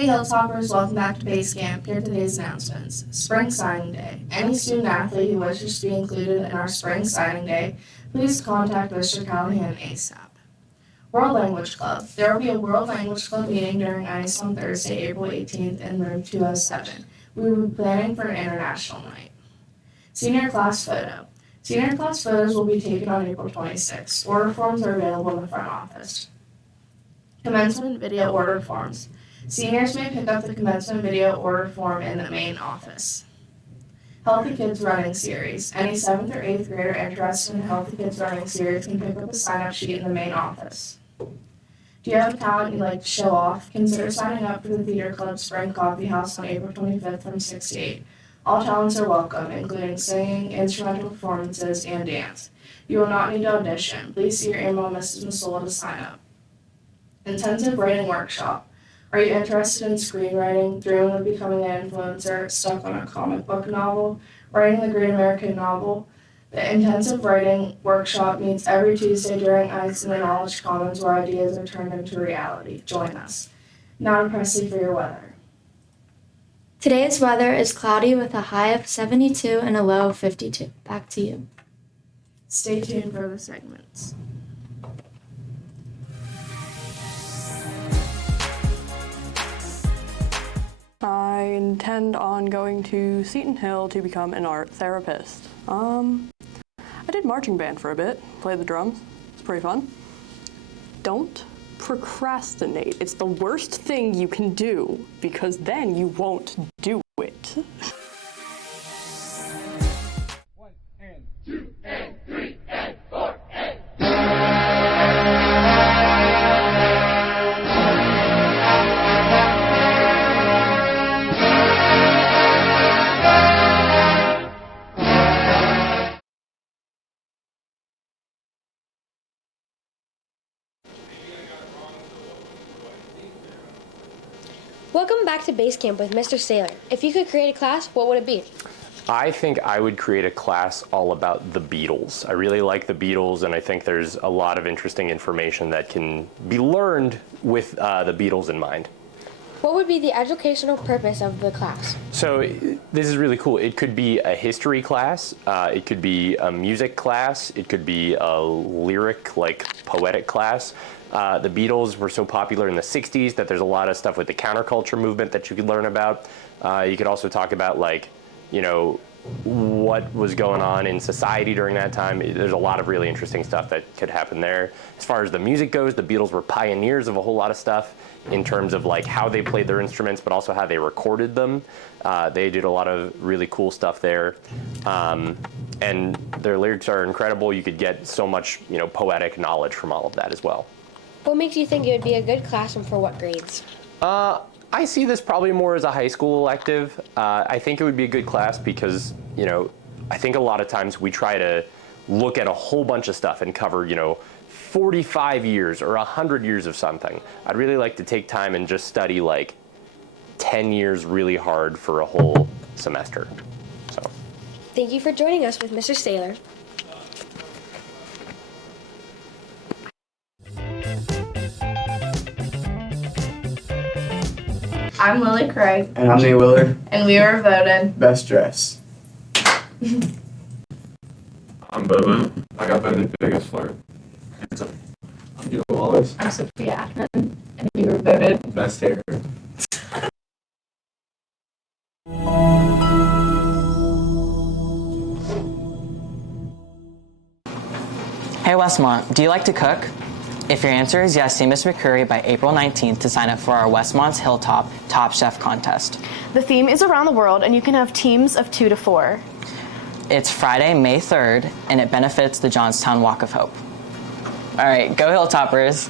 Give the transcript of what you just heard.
Hey Hilltoppers, welcome back to BaseCamp. Here are today's announcements. Spring Signing Day. Any student athlete who wishes to be included in our Spring Signing Day, please contact Mr. Callahan ASAP. World Language Club. There will be a World Language Club meeting during ICE on Thursday, April 18th in room 207. We will be planning for an international night. Senior Class Photo. Senior Class photos will be taken on April 26th. Order forms are available in the front office. Commencement video order forms. Seniors may pick up the commencement video order form in the main office. Healthy Kids Running Series. Any 7th or 8th grader interested in Healthy Kids Running Series can pick up a sign-up sheet in the main office. Do you have a talent you'd like to show off? Consider signing up for the Theater Club Spring Coffee House on April 25th from 6 to 8. All talents are welcome, including singing, instrumental performances, and dance. You will not need to audition. Please see your email, Mrs. Masola, to sign up. Intensive Writing Workshop. Are you interested in screenwriting, dreaming of becoming an influencer, stuck on a comic book novel, writing the great American novel? The Intensive Writing Workshop meets every Tuesday during ICE in the Knowledge Commons where ideas are turned into reality. Join us. Now to Presley for your weather. Today's weather is cloudy with a high of 72 and a low of 52. Back to you. Stay tuned for the segments. I intend on going to Seton Hill to become an art therapist. I did marching band for a bit, played the drums. It's pretty fun. Don't procrastinate. It's the worst thing you can do because then you won't do it. 1 and 2 and 3 and 4 and Welcome back to BaseCamp with Mr. Saylor. If you could create a class, what would it be? I think I would create a class all about the Beatles. I really like the Beatles, and I think there's a lot of interesting information that can be learned with the Beatles in mind. What would be the educational purpose of the class? So this is really cool. It could be a history class, it could be a music class, it could be a lyric, like poetic class. The Beatles were so popular in the 60s that there's a lot of stuff with the counterculture movement that you could learn about. You could also talk about, like, you know, what was going on in society during that time. There's a lot of really interesting stuff that could happen there. As far as the music goes, the Beatles were pioneers of a whole lot of stuff in terms of like how they played their instruments, but also how they recorded them. They did a lot of really cool stuff there. And their lyrics are incredible. You could get so much, you know, poetic knowledge from all of that as well. What makes you think it would be a good classroom for what grades? I see this probably more as a high school elective. I think it would be a good class because, you know, I think a lot of times we try to look at a whole bunch of stuff and cover, you know, 45 years or 100 years of something. I'd really like to take time and just study like 10 years really hard for a whole semester. So. Thank you for joining us with Mr. Saylor. I'm Lily Craig, And I'm Nate Willard. and we were voted Best dress. I'm Bubba. I got voted biggest flirt. I'm Joe Wallace. I'm Sophia Ackman, and we were voted Best hair. Hey Westmont, do you like to cook? If your answer is yes, see Ms. McCurry by April 19th to sign up for our Westmont's Hilltop Top Chef Contest. The theme is around the world, and you can have teams of 2 to 4. It's Friday, May 3rd, and it benefits the Johnstown Walk of Hope. All right, go Hilltoppers.